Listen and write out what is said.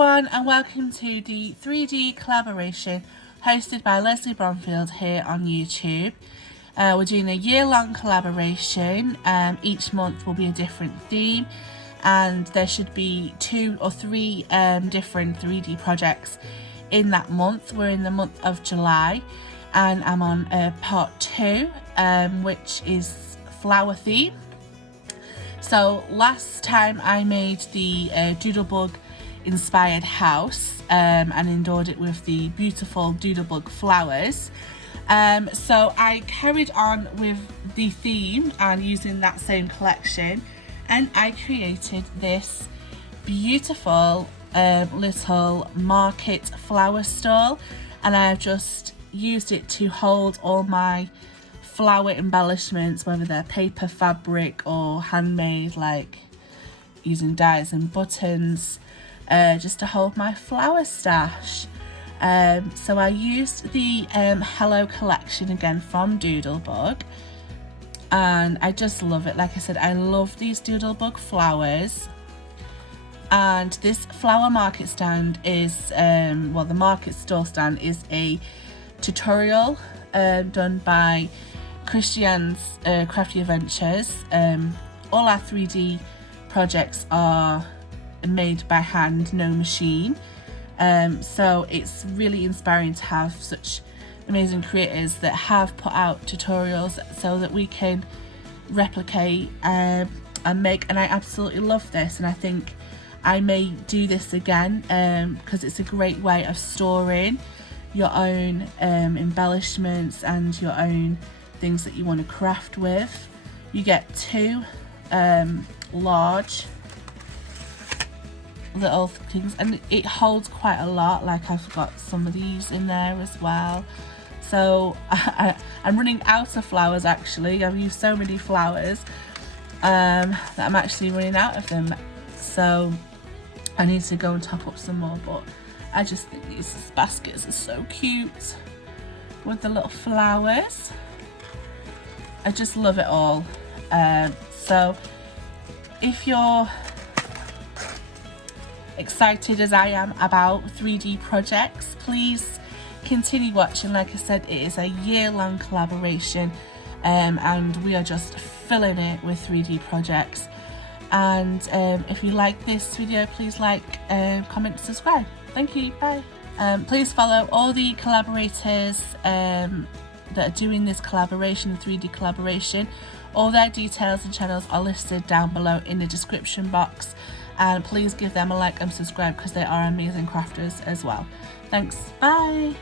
everyone, and welcome to the 3D collaboration hosted by Lesley Bromfield here on YouTube. We're doing a year-long collaboration. Each month will be a different theme, and there should be 2 or 3 different 3D projects in that month. We're in the month of July, and I'm on part 2, which is flower theme. So last time I made the Doodlebug inspired house and endorsed it with the beautiful Doodlebug flowers. So I carried on with the theme and using that same collection, and I created this beautiful little market flower stall, and I have just used it to hold all my flower embellishments, whether they're paper, fabric or handmade, like using dies and buttons, just to hold my flower stash. So I used the Hello collection again from Doodlebug, and I just love it. Like I said, I love these Doodlebug flowers. And this flower market stand is well, the market store stand is a tutorial done by Kristianne's Crafty Adventures. All our 3D projects are made by hand, no machine. So it's really inspiring to have such amazing creators that have put out tutorials so that we can replicate and make, and I absolutely love this, and I think I may do this again because it's a great way of storing your own embellishments and your own things that you want to craft with. You get 2 large little things, and it holds quite a lot. Like, I've got some of these in there as well. So I'm running out of flowers. Actually, I've used so many flowers that I'm actually running out of them, so I need to go and top up some more. But I just think these baskets are so cute with the little flowers. I just love it all. So if you're excited as I am about 3D projects, please continue watching. Like I said, it is a year-long collaboration, and we are just filling it with 3D projects. And if you like this video, please like, comment, subscribe. Thank you, bye. Please follow all the collaborators that are doing this collaboration, 3D collaboration. All their details and channels are listed down below in the description box, and please give them a like and subscribe because they are amazing crafters as well. Thanks, bye.